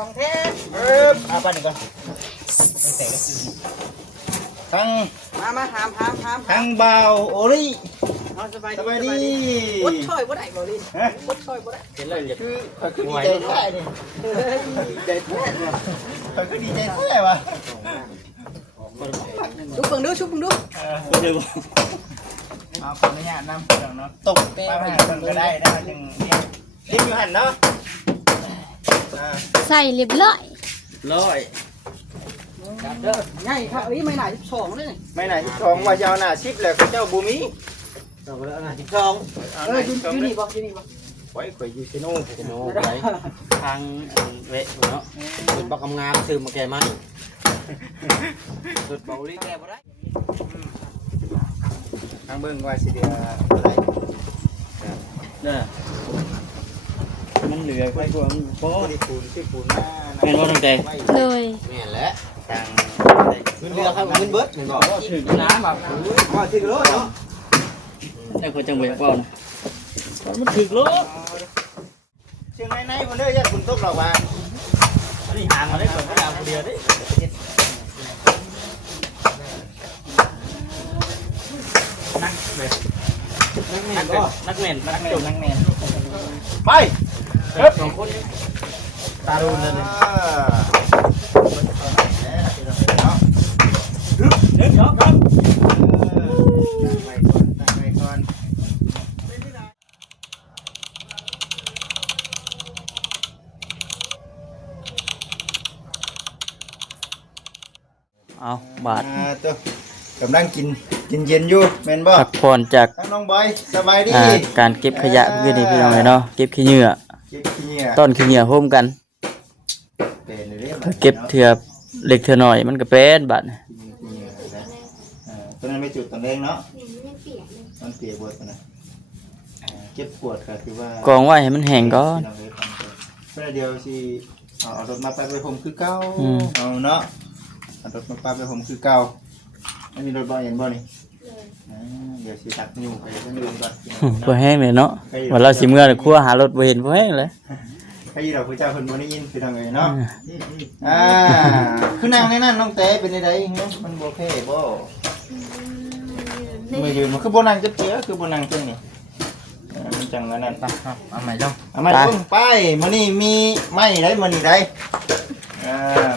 องแท้เอาไปหนึ่งก่อนไม่ใส่ก็คือทั้งมาหามทั้งเบาโอริสบายดีวดช่วยบ่ได้บ่ดิวดช่วยบ่ได้เห็นเลยคือดีใจแท้เนี่ยดีใจแท้เนี่ยคือดีใจแท้วะชุบเบิ่งดูเดี๋ยวเอาขออนุญาตนำเรื่องเนาะตกไปหาเพิ่นก็ได้นะจึงเนี่ยเรียบอยู่หันเนาะใส่เรียบร้อยเด้อง่ายครับไม่หนา12เลยไม่หนา12ว่าจะเอาหน้า10แล้วเจ้าบ่มีเอาแล้วหน้า12อยู่นี่บ่ไว้ข่อยอยู่ซิโน่ไว้ทางเวะเนาะสุดบักงามซื้อมาแก่มันสุดเบาลีแก่บ่ได้ทางเบิ่งว่าสิเดียอะไรเนี่ยมันเหลือไว้กว่ามันพอที่ปูนหน้าแม่นว่าตั้งใจเลยแม่นแล้วทางมันเหลือครับมันเบิดแม่นบ่ถึงน้ำแบบว่าถึงรถเนาะได้คนจังเวยบ่นะมันถึงรถเชียงในๆมันเด้อญาติคุณตบหรอกว่าอันนี้ห่างมาได้ก่อนบ่ได้เอาคนเดียวเด้นักเมนไปสองคนตาดูเลยเดี๋ยวครับตั้งไว้ก่อนเอาบาทตัวกำลังกินเย็นอยู่แม่นบ่พักผ่อนจากน้องบอยสบายดีการเก็บขยะคือนี่พี่น้องเนาะเก็บขี้เหงื่อต้นขี้เหงื่อโฮมกันเก็บเถื่อเล็กเถื่อหน่อยมันก็เป็นบาทตอนนั้นไม่จุดตอนแรกเนาะมันเปียกบดนะเก็บขวดก็คือว่ากองไว้ให้มันแห้งก่อนเพื่อเดียวสิเอารถมาไปผมคือเก่าเอาเนาะเอารถมาไปผมคือเก่าไม่มีรถบ่เห็นบ่นี่เดี๋ยวสิตักนิ้วไปจะลืมก่อนบ่แห้งเลยเนาะว่าเราสิเมื่อครัวหารถบ่เห็นบ่แห้งเลยใครอยู่ดอกพระเจ้าเพิ่นบ่ได้ยินคือทางไงเนาะคือนางในนั้นน้องเต้เป็นไดเงี้ยมันบ่แพ้บ่มือยืนมันคือบ่นั่งจับเจือคือบ่นั่งจังนี่มันจังอันนั้นเอาใหม่จ้องเอาใหม่จ้องไปมื้อนี้มีไม้ได้มื้อนี้ได้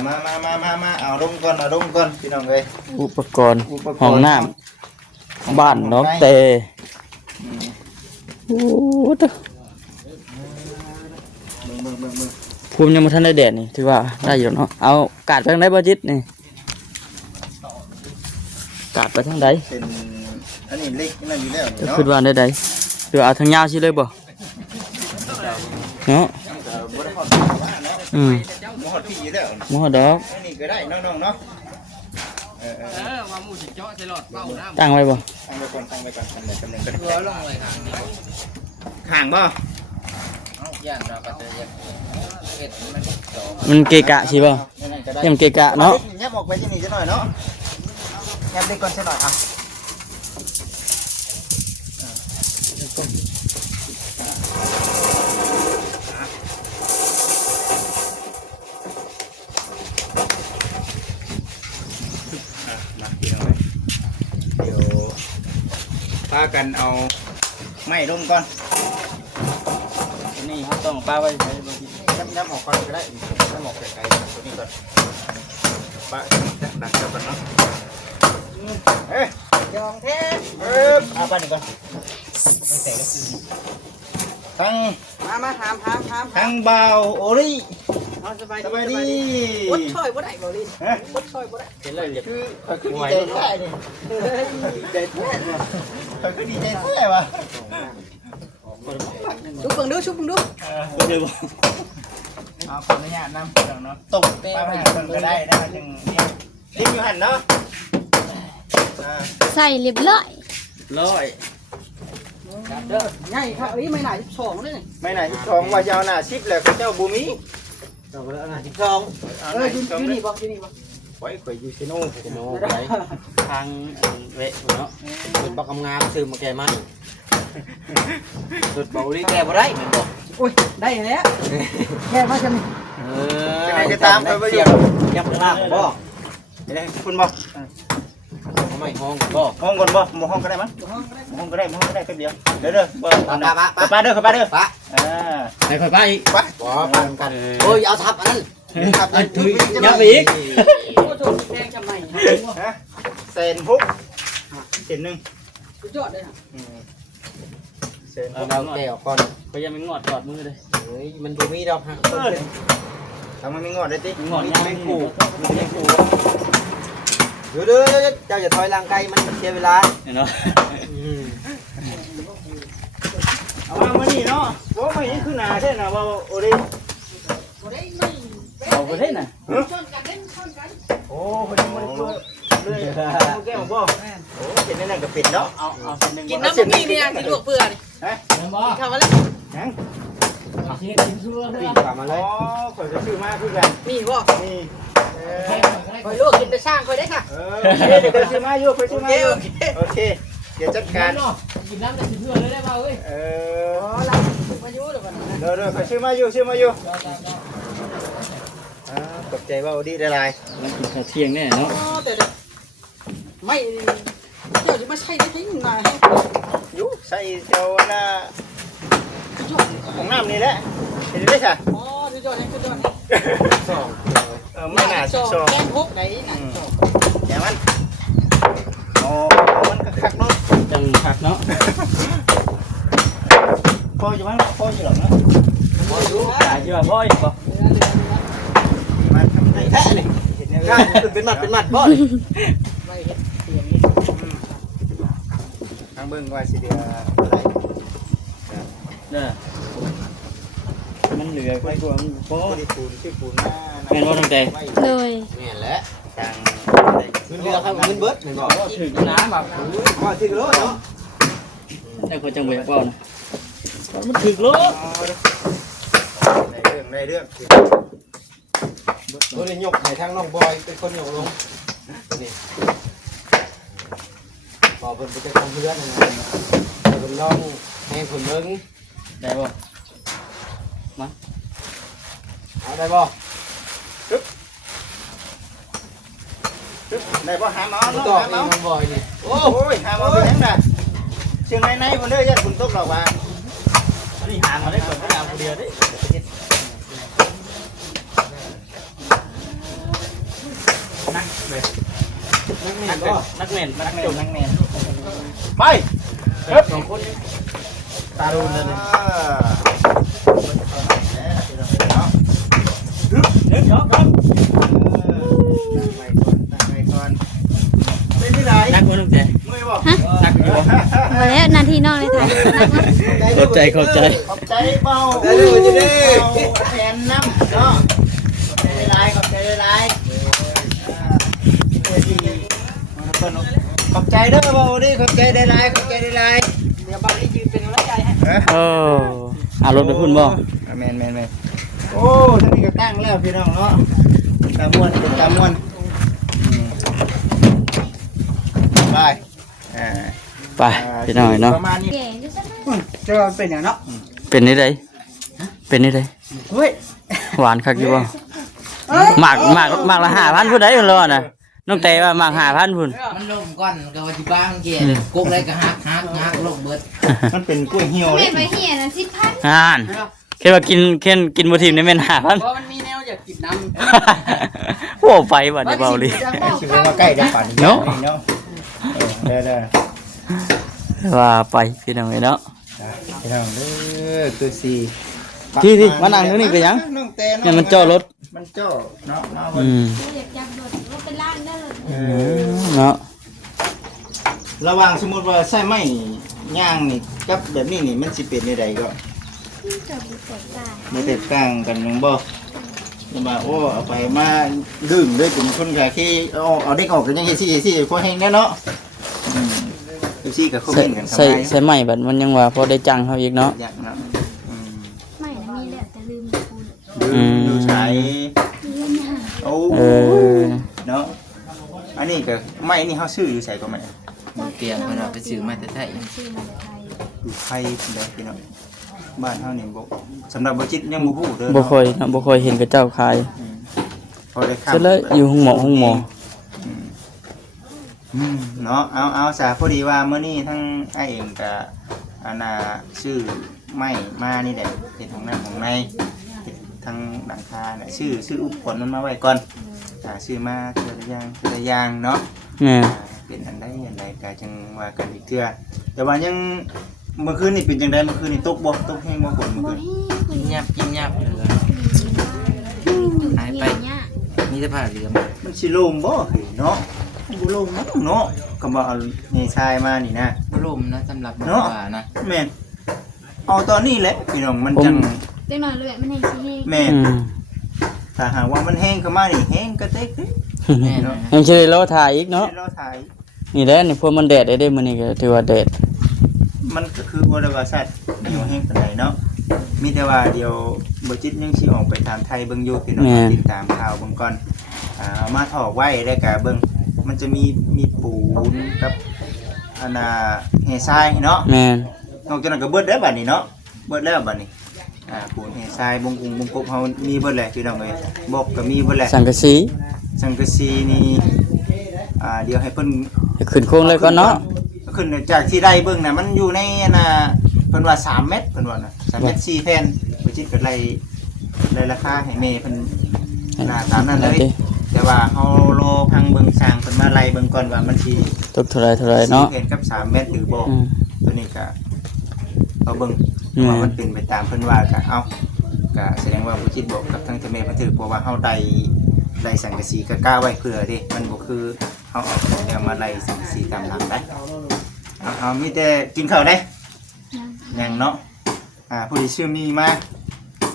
มาเอาลงก่อนพี่น้องเอ้ยอุปกรณ์ห้องน้ำบ้านน้องเตโอ้ตภูมิยังมาทันได้แดดนี่ถือว่าได้อยู่เนาะเอากาดไปทางไหนบ่จิตนี่กาดไปทางใดอันนี้เล็กนั่นอยู่แล้วจะคิดว่าได้ใดหรือเอาทางยาวสิเลยบ่เนาะหมอดพี่อยู่แล้วหมอดอกนี่ก็ได้น้องๆเนาะว่าหมูสิเจาะใส่หลอดเป้าน้ำตั้งไว้บ่ตั้งไว้ก่อนกำเนิดเรือลงเลยห่างบ่ย่านเราก็จะเก็ดมันเกะกะสิบ่ยังเกะกะเนาะยับออกไปที่นี่จะหน่อยเนาะยับได้ก่อนสักหน่อยครับเดี๋ยวป้ากันเอาไม้ลงก่อนนี่ครับต้องป้าไว้ใช้บ่จิตยับออกก่อนก็ได้ยับออกไกลๆตัวนี้ก่อนป้าดักเจ้ากันเนาะยองแท้เอาไปหนึ่งก่อนไม่ใส่ก็คือทั้งมาหามทั้งเบาโอริสบายดีวดช่วยบ่ได้บ่ดิวดช่วยบ่ได้เห็นเลยคือดีใจแท้เนี่ยดีใจแท้เนี่ยคือดีใจแท้วะชุบเบิ่งดูเดี๋ยวเอาขออนุญาตนำเรื่องเนาะตกไปหาเพิ่นก็ได้นะจึงเนี่ยเรียบอยู่หันเนาะใส่เรียบร้อย เด้อง่ายครับไม่หนา12เลยไม่หนา12ว่าจะเอาหน้า10แล้วเจ้าบ่มีเอาแล้วหน้า12อยู่นี่บ่ไว้ข่อยอยู่ซิโน่ไว้ทางเวะเนาะสุดบักงามซื้อมาแก่มันสุดเบาลีแก่บ่ได้แม่นบ่โอ้ยได้แล้วแค่ว่าจะมี จะไหนก็ตามไปไปอยู่ยับข้างล่างบ่จะได้คุณบ่ไม่ห้องบ่ห้องก่อนบ่หมู่ห้องก็ได้มั้งห้องก็ได้ห้องก็ได้แค่เดียวเด้อบ่ป้าเด้อป้าเด้อป้าให้ค่อยไปอีก ป้าบ่ป้ากันโอ้ยเอาทับอันนั้นทับอันถุยยับอีก โอ้โหแดงจำใหม่ฮะ เซนพุกเซนนึง สุดยอดเลยนะ เซนพุกเอาแก้วก่อน ไปยังไม่งอดกอดมือเลย เฮ้ยมันบ่มีดอกฮะทำมันมีงอดได้ติ งอดยังไม่กูยังกู เดี๋ยวเจ้าอย่าถอยหลังไกลมันเสียเวลา เห็นเนาะ เอามามื้อนี้เนาะบ่ไม่นี่คือหน้าแท้น่ะว่าโอ้ดิ บ่ได้ไม่ เอาไปเท่น่ะ ชนกันเล่นชนกัน โอ้คนนี้มันเลยแก้วบ่โอ้เห็นนั่นก็เป็ดเนาะ เอาเส้นหนึ่ง กินน้ำมันนี่เนี่ยที่ลวกเปลือกนี่ ฮะ เข้ามาแล้ว ยัง เส้นกินชั่วเล ปี ย กลับมาเลยอ๋อข่อยจะซื้อมาคือกัน นี่บ่ นี่ คอยลวกกินไปสร้างคอยได้ค่ะ เดี๋ยวซื้อมาอยู่ไปซื้อมาอยู่โอเคเดี๋ยวจัดการ กินน้ำแต่กินเพื่อเลยได้ป่าวเว้ย อ๋อเรามาอยู่เดี๋ยวก่อนนะ เดี๋ยวไปซื้อมาอยู่ตกใจว่าดีได้ไร มันกินข้าวเที่ยงแน่เนาะ อ๋อแต่ไม่เดี๋ยวจะมาใช้ได้ทิ้งมาให้ อยู่ใส่เจ้าหน้าของน้ำนี่แหละเห็นได้ใช่ อ๋อสุดยอดให้สุดยอดให้ สองไม่น่าสอง แกงพกไหนน่ะ อย่ามันโอ้มันคักเนาะ จังผักเนาะ พออยู่มั้งพออยู่หรอกเนาะ ตายชื่อว่าพ่ออีกป่ะ มันทำได้แท้เลยเห็นไหมเป็นหมัดบ่เลย ไม่เห็นเสียงนี่ ทางเบิ้งว่าสิเดียอะไร เนี่ยมันเหลือไปกว่ามันพ่อ ที่ปูนชื่อปูนมา แม่นบ่ตั้งแต่ โดย เนี่ยแหละทางเงินเรือครับเงินเบิร์ดเหมือนบอก ถึงน้ำแบบ ว่าที่รถเนาะ แต่คนจังเวียนเปล่านะมันถึงรถ ในเรื่อง ตัวนี้ยกให้ทางน้องบอยเป็นคนยกลงนี่บอกเพิ่นไปจะทำเพื่อนนะเพิ่นลองให้เพิ่นเบิ่ง ได้ป่ะ เอาได้บ่ ในบ่หาหมอ ต่ เนาะ อ หาหม เอ อง น้องบอยนี่ โอ้ยหาหมอเป็นยังไงเชียงในคนเด้อยัดคุณตกหรอกว่า นี่หางมาได้ก่อนไม่เอาเดียวดิ นักเลย นักแม่นบ่ นักเมนนักจม นักแมนไปครับ สองคน ตาดูนั่นนี่ เดี๋ยวครับ เป็นที่ไหน นักคนตั้งแต่ มือบอก นักอยู่ มาแล้วนาทีนอกเลยถ่ายนักมาก เข้าใจเข้าใจ ขอบใจเบาแทนน้ำเนาะขอบใจลายขอบใจลายขอบใจเด้อเบาดิขอบใจได้ลายขอบใจได้ลาย เดี๋ยวบางทียืนเป็นกำลังใจให้ เออเอารถไปพุ่นบ่ แมนโอ้ท่านนี่ก็ตั้งแล้วพี่น้องเนาะตามวนเป็นตามวนไป ไปพี่น้อยเนาะ ประมาณนี้ เก่งจะสัก จะเป็นอย่างเนาะ เป็นนี่ไดเป็นนี่ได เฮ้ย หวานคักอยู่บ่หมากละ5,000พุ่นได้รอน่ะน้องแต่ว่าหมาก5,000พุ่น มันลงก่อนก็ว่าที่บ้านเกียกุ๊กอะไรก็หักลงเบิด มันเป็นกล้วยเหี่ยวเล เม็ ย ดไว้เหี้ยนะ10,000 อ่านแค่ว่ากินบ่ทิมนี่แม่น5,000 เพราะมันมีแนวอยากกินน้ำ โอ้ไปบัดนี้เบาเลย ชิวมาใกล้ได้ป่านนี้เนาะเด้อ ว่าไปพี่น้องเนาะ พี่น้องเด้อคือสี ที่มานั่งนี่ก็ยัง น้องเต้ เนี่ยมันจอรถ มันจ่อเนาะ อยากจับโดดว่าเป็นล้านเด้อ เนาะ ระหว่างสมมุติว่าใส่ไม้ย่างนี่กับแบบนี้นี่มันสิเป็นใดก็ จับแตกต่าง ไม่แตกต่างกันยังบ่จะมาโอ้เอาไปมาดื่มด้วยกลุ่มคนกะที่เอาเด็กออกกันยังซี่พอแห้งแน่เนาะดูซี่กับคอมเมนต์กัน ใส่ใหม่บัดมันยังว่าพอได้จังเฮาอีกเนาะ อย่างเนาะ ไม่นะมีแหละแต่ลืมพูด ดูใช้ เรื่องหา โอ้ เนาะอันนี้ก็ไม้นี่เขาซื้ออยู่ใส่ก็ไม่ เกียมันเอาไปซื้อมาแต่ไทย ซื้อมาแต่ไทย อยู่ไทยเด้อพี่น้องบ้านเฮานี่บ่ สำหรับบ่จิตยังบ่ฮู้เด้อ บ่ค่อยเห็นกับเจ้าขาย พอได้ครับ เสร็จแล้วอยู่ห้องหมอ เนาะเอาซะพอดีว่ามื้อนี้ทั้งไอ้เองก็อันน่ะชื่อไม้มานี่แหละเฮ็ดของน้ำของในเฮ็ดทั้งหลังคาน่ะชื่ออุปกรณ์มันมาไว้ก่อนชื่อมาเทื่อละอย่างเนาะ แม่ เป็นอันใดก็จังว่ากันอีกเทื่อแต่ว่ายังเมื่อคืนนี่เป็นจังได๋เมื่อคืนนี่ตกแฮงบ่ฝนเมื่อ บ่ คืน ให้ กินยับเลย หายไป เนี่ย มีแต่ผ้าเหลือง มันสิโล่งบ่เฮ้ยเนาะบ่โล่งเนาะก็บ่เอาเฮทรายมานี่นะ บ่ล่มนะสำหรับน้อง เนาะ ว่านะ แม่นเอาตอนนี้แหละพี่น้องมันจัง เด็กน้อยเลยมันให้สิให้ แม่นถ้าหากว่ามันแห้งเข้ามานี่แห้งกระเตกเด้ แม่นะ ยังสิได้รอถ่ายอีกเนาะ เราถ่าย นี่แหละนี่พวกมันแดดได้มื้อนี้ก็ถือว่าแดด มันก็คือบ่ได้ว่าสัตว์เหนียวแห้งปานใดเนาะมีแต่ว่าเดี๋ยวบ่จิตยังสิออกไปตามไทยเบิ่งอยู่พี่น้องติดตามข่าวเบิ่งก่อนเอามาถอกไว้แล้วก็เบิ่งมันจะมีปูนกับอันน่ะเฮทรายเนาะ แม่น นอกจากนั้นก็เบิดแล้วบัดนี้เนาะเบิดแล้วบัดนี้ปูนเฮทรายบงกุงบงกบเฮามีเบิดแล้วพี่น้องเอ้ยบอกก็มีเบิดแล้ว สังกะสี สังกะสีนี่เดี๋ยวให้เพิ่น ให้ขึ้นโครงเลยก่อนเนาะ ขึ้นจากที่ได้เบิ่งน่ะมันอยู่ในน่ะเพิ่นว่า3เมตรเพิ่นว่าน่ะ3เมตร4แผ่นบ่จิตก็ไล่ราคาให้แม่เพิ่นตามนั้นเลยแต่ว่าเฮารอพังเบิ่งสร้างเพิ่นมาไล่เบิ่งก่อนว่ามันสิ ตกเท่าไรเนาะ 4แผ่นกับ3เมตรหรือบ่ อืม ตัวนี้ก็เอาเบิ่งว่ามันเป็นไปตามเพิ่นว่าก็เอาก็แสดงว่าบ่จิตบอกกับทางเจ้าแม่เพิ่นถือเพราะว่าเฮาได้สังกะสีก็กล้าไว้เผื่อเด้มันบ่คือเฮาเอาเดี๋ยวมาไล่สังกะสีตามหลังได้เอามีแต่กินข้าวได้ยังเนาะผู้ที่ชื่อมีมา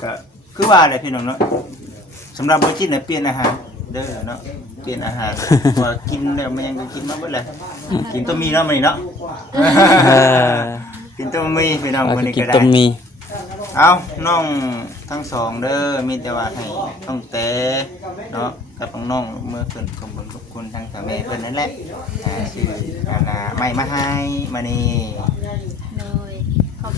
ก็คือว่าแหละพี่น้องเนาะสำหรับบ่จิตน่ะเปลี่ยนอาหารเด้อเนาะเปลี่ยนอาหารว่ากินแล้วมันยังก็กินมาเบิดแหละกินต้มมีเนาะมื้อนี้เนาะ เออ กินต้มมีพี่น้อง เอา มื้อ ไป นี้ กิ ก็ น ได้ ต้มมี เอาน้องทั้งสองเด้อมีแต่ว่าให้น้องแต่เนาะกับน้องเมื่อคืนขอบคุณขอบคุณทางสามีเพิ่นนั่นแหละชื่อไม่มาให้มานี่ เลยขอบ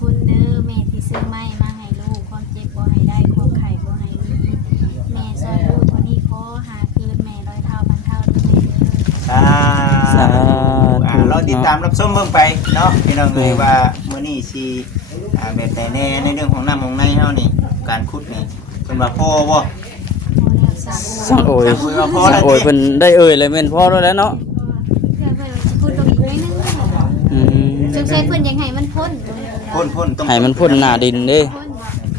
คุณเด้อแม่ที่ซื้อไม้มาให้ลูกความเจ็บบ่ให้ได้ความไข้บ่ให้มีแม่ซอยลูกเท่านี้ขอหาคืนแม่ร้อยเท่าพันเท่าเด้อแม่เด้อ สาธุเราติดตามรับชมเบิ่งไปเนาะพี่น้องเอ้ยว่ามื้อนี้สิแบบใดแน่ในเรื่องของน้ำของในเฮานี่การขุดนี่เพิ่นว่าพอบ่ สังโอย พอ สั แล้ ง ว โอยเพิ่นได้เอ่ยเลยแม่นพอแล้วเนาะ เพื่อนพูดตรงอีกนิดนึง อืม สงสัยเพื่อนยังให้มันพ้น พ่นต้อง ให้มันพ่นหน้าดินเด้ พ้น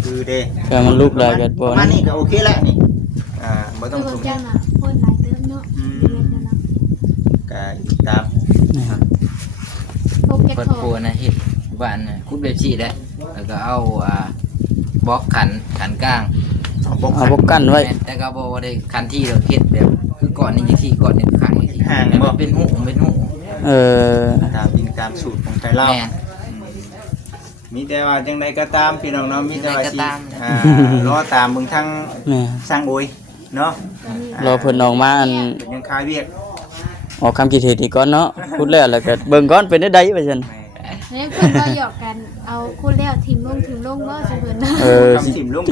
คือเด้ เพื่อมันลุกได้ก็บ่ ประมาณนี้ก็โอเคแล้วนี่บ่ต้ คือ อง สุ เจ้าน่ะพ้นหลายเติมเนาะ ก็ตาม พกแก๊ส เปิด ทอ ครัวนะเฮ็ดบ้านน่ะคุดแบบซี่แหละแล้วก็เอาบล็อกขันกลาง เอาบก เอาพวกกั้นไว้ แต่ก็บ่ได้คันที่เราเฮ็ดแบบคือก่อนนี่จังซี่ก่อนนี่ข้างนี่ ห่าง มัน บ่ เป็นหูเป็นหู เออ ตามดินตามสูตรของไทยเรา แม่น มีแต่ว่าจังใดก็ตามพี่น้องเนาะมีแต่ว่า จังใดก็ สิ ตาม รอตามเบิ่งทั้ง แม่ สร้างโอยเนาะ รอเพิ่นออกมาอัน เป็นยังคายเวียก ออกคำคิดเห็นอีกก่อนเนาะพูดแล้วก็เบิ่งก่อนเป็นได้ว่าซั่น แม่ เนี่ยเพื่อนก็หยอกกันเอาคุณแล้วทิมลงว่าสิเพิ่นนะ เออสิ คำถิ่มลุง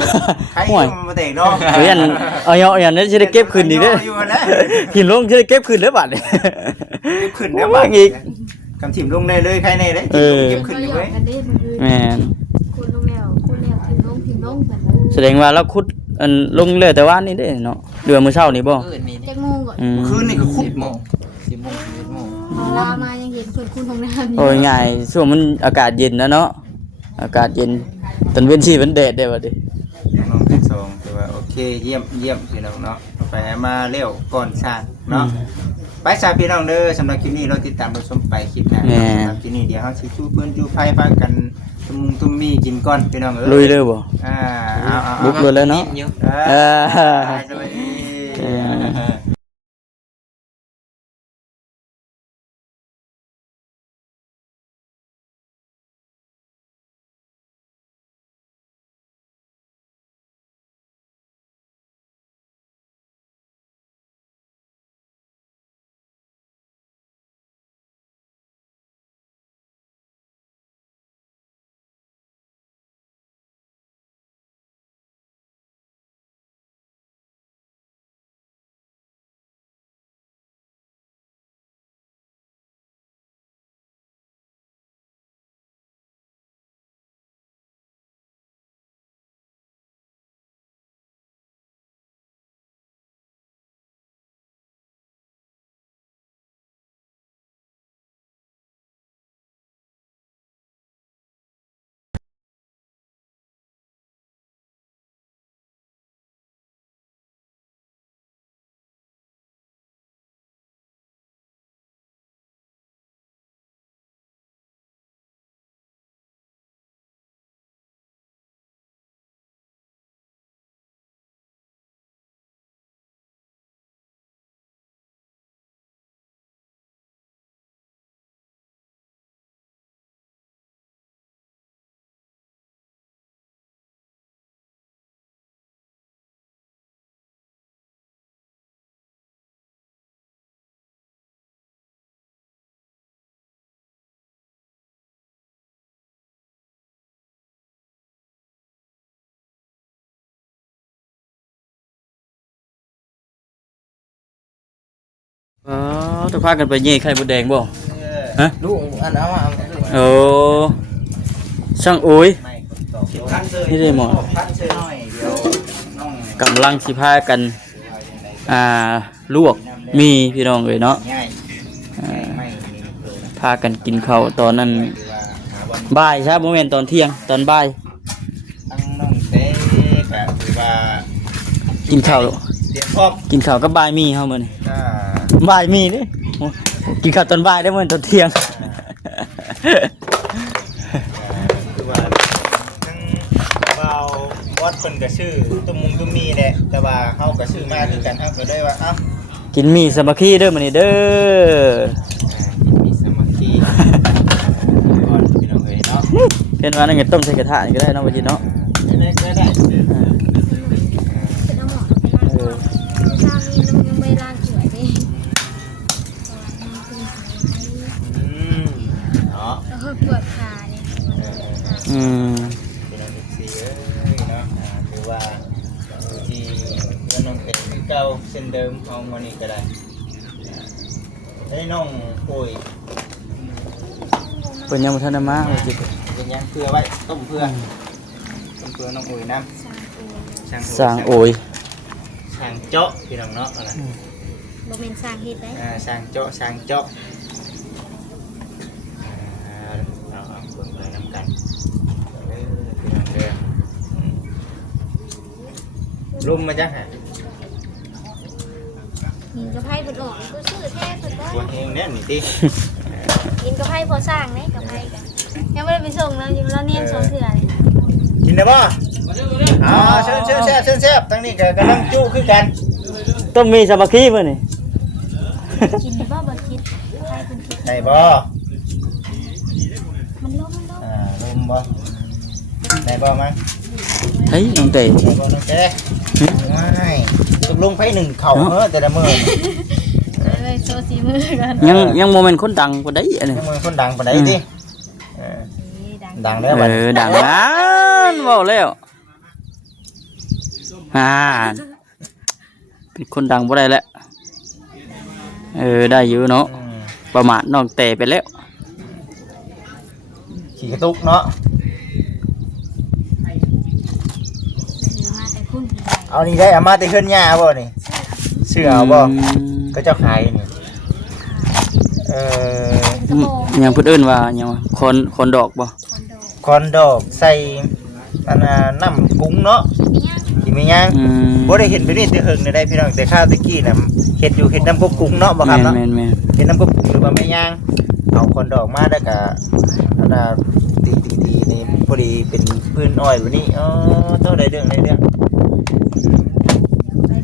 ใคร ห่วย มาแต่งเนาะ เฮ้ยอันเอาอย่างนั้นสิได้เก็บคืนอีกเด้อ อยู่แล้ว ถิ่มลงสิได้เก็บคืนเด้อบัดนี้ เก็บขึ้นแล้ว ว่า บัด อีก คำถิ่มลุงได้เลยใครในได้ เอ ถิ่มลุง อ เก็บขึ้น ก็ อยู่ หยอ เว้ ก ย กันเด้มันคือ แม่น คุณลงแล้วทิมลงเพิ่น แสดงว่าเราขุดอันลงเลยแต่ว่านี่เด้เนาะเดือมื้อเช้านี่บ่ คืนนี้ จักโมงก่อน อืม คืนนี่ก็คุด 10 โมง 10 โมง 11 โมง พอลามายังเห็นเพิ่นคุณของน้ำ โอ้ยง่ายช่วงมันอากาศเย็นนะเนาะอากาศเย็นตอนเว้นชีมันแดดได้บัดนี้ น้องที่สองแต่ว่าโอเคเยี่ยมพี่น้องเนาะไปมาเร็วก่อนชาติเนาะไปสาพี่น้องเด้อสำหรับคลิปนี้เราติดตามรับชมไปคลิปหน้าสำหรับคลิปนี้เดี๋ยวเฮาสิจูเพิ่นจูไผพากันตุ้มมีกินก่อนพี่น้องเอ้ย ลุยเลยบ่ เอา บุกเลยแล้วเนาะ ยิ้ม เออ สวัสดี เออ ต้องพากันไปเย่ไข่มดแดงบ่ฮะ ลูกอันเอามา โอ้ช่างโอ้ย ไม่ตอก นี่ได้หมอ พันเชยน้อยเดียวน้อง กำลังสิพากันลวกมีพี่น้องเอ้ยเนาะ ง่ายไม่มีเกิน พากันกินข้าวตอนนั้น หรือว่าหาวัน บ่ายใช่โมเมนต์ตอนเที่ยงตอนบ่าย ตั้งน้องเต้กับหรือว่า กินข้าว เตรียมพร้อม กินข้าวกับบ่ายมีเฮามื้อนี้ อ่า บ่ายมีเด้โอ้กินข้าวตอนบ่ายได้มื้อตอนเที่ยง คือว่าทั้งเบาวัดเพิ่นก็ชื่อตุ้มมุงตุ้มมีแหละแต่ว่าเฮาก็ชื่อมาคือกันเฮาก็ได้ว่าเอ้า กินมีสามัคคีเด้อมื้อนี้เด้อ มีสมาธิก่อนพี่น้องเอ้ยเนาะ เห็นว่านั่นก็ต้มใส่กระทะนี่ก็ได้เนาะว่าจิเนาะ ได้ เป็นน้ำหมอกเป็นล้างก่อนเช้านี้น้ำยังไม่ล้างสวยดิเนาะ แล้วก็ปวดขาเนี่ย อืม พี่น้อง14เอ้ยเนาะคือว่าที่เงินน้องเอ็มเก่าเช่นเดิมเอามานี่ก็ได้ให้น้องโอ้ย เพิ่นยังบ่ทันได้มาว่าจิ เป็นยังเพื่อไว้ต้มเพื่อต้มเพื่อน้องโอ้ยน้ำ สร้างโอย ช่างเจาะพี่น้องเนาะอะไร โมเมนต์สร้างเฮ็ดได้ ช่างเจาะช่างเจาะเอาเบิ่งไปน้ำกันพี่น้องเด้อลุ่มมาจังฮะ หินกระไพ่บนออกก็ชื่อแท้สุดได้ ตัวเองเนี่ยนี่ติ หินกระไพ่พอสร้างเนี่ยกระไพ่กันยังไม่ได้ไปส่งนะอยู่แล้วเนียนสองเถื่อเลย กินได้ป่ะอ๋อเชิญแซ่บทั้งนี้ก็กำลังจู้คือกัน ต้มมีสามัคคีมื้อนี้ กินได้บ่บ่คิดไพ่คุณคิด ได้บ่ มันล้ม ลุ่มบ่ได้บ่มั้ง เฮ้ยน้องเต้ ได้บ่น้องแกไม่ตกลงไผหนึ่งเข่าแต่ละมื้อ เลยโซซีมือกัน ยังโมเมนต์คนดังกว่าได้อันนี้ มือคนดังปานใดติดังเด้อบัด ดังนั้นเว้าแล้วเป็นคนดังบ่ได้แล้วได้อยู่เนาะประมาทน้องเตไปแล้ว ขี่กระตุกเนาะ มาแต่คุณ เอานี่ได้เอามาแต่เฮือนย่าบ่นี่เชื่อเอาบ่ก็เจ้าขายนี่ยังพูดเอิ้นว่ายังว่าคนดอกบ่ คอนดอกใส่อันน้ำกุ้งเนาะกินไม่ย่างบ่ได้เห็นไปนี่แต่เฮิงได้พี่น้องแต่ข้าวตะกี้น่ะเฮ็ดอยู่เฮ็ดน้ำกบกุ้งเนาะบ่ครับเนาะ แม่น เฮ็ดน้ำกบกุ้งหรือว่าไม่ย่างเอาคอนดอกมาแล้วก็อันน่ะตีนี่พอดีเป็นพื้นอ้อยแบบนี้อ๋อเท่าได้เรื่องไป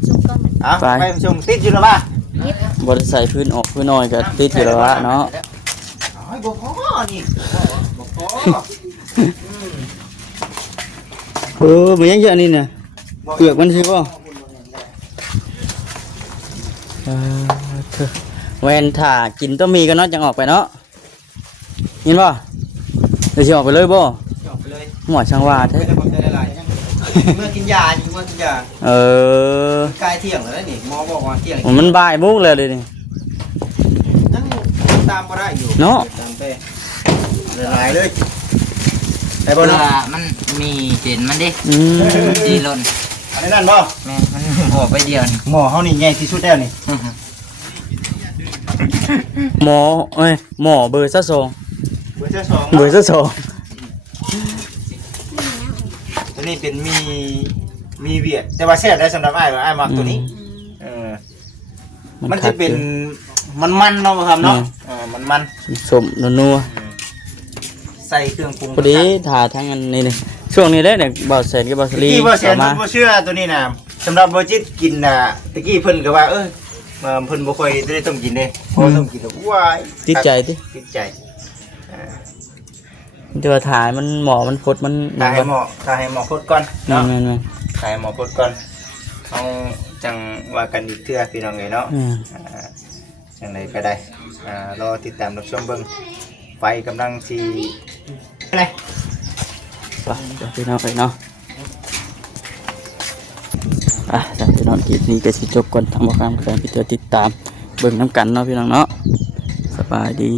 ชุกก็เหมือน ไปชมติดอยู่แล้วป่ะ บ่ได้ใส่พื้นออกพื้นน้อยก็ติดอยู่แล้วเนาะ บ่พอนี่บ่พอ มันยังเยอะนี่น่ะเปลือกมันสิบ่แวนถ่ากินต้องมีกันเนาะจังออกไปเนาะยินบ่เดี๋ยวสิออกไปเลยบ่ ออกไปเลย หัวช่างว่าแท้ ไม่ได้ความใจหลายเมื่อกินยาอยู่เมื่อกินยา ใกล้เที่ยงแล้วนี่หมอบอกว่าเที่ยง มันบ่ายมุกเลยนี่ ยังตามก็ได้อยู่ เนาะ ตามไป หลายเลยไอ้ เพ บ่ ราะ เนาะ ว่ามันมีเส้นมันดิสีหล่น อันนี้นั่นบ่ แม่มันหัวไปเดียวนี่ หม้อเฮานี่ใหญ่ที่สุดแล้วนี่ หมอเบอร์ซะ2 เบอร์ที่2 เบอร์ซะ2 ตัวนี้เป็นมีเวียดแต่ว่าแซ่บได้สำหรับอ้ายว่าอ้ายมักตัวนี้มันจะเป็นมันเนาะครับเนาะมัน สมนัว ใส่เครื่องปรุง พอดีถ่าทั้งอันนี้นี่ช่วงนี้ได้เนี่ยบ่าวแสนกับบ่าวสลี ที่บ่เสียน มา บ่เชื่อตัวนี้น่ะสำหรับบ่จิตกินน่ะตะกี้เพิ่นก็ว่าเพิ่นบ่ค่อยได้ต้องกินเด้พอต้องกินแล้วว้าย ติดใจติ ติดใจ แต่ว่าถ่ายมันหมอมันพดมัน ถ้าให้หมอพดก่อน นั่ เนาะ น ถ้าให้หมอพดก่อนเฮาจังว่ากันอีกเทื่อพี่น้องเอ้ยเนาะ จังไดก็ได้รอติดตามรับชมเบิ่งไฟกำลังสิอะไร ไปเดี๋ยวพี่น้องไปเนาะจากพี่น้องคลิปนี้ก็สิจบก่อนทางบ่คำแฟนพี่เตือติดตาม เบิ่งน้ำกันเนาะพี่น้องเนาะสบายดี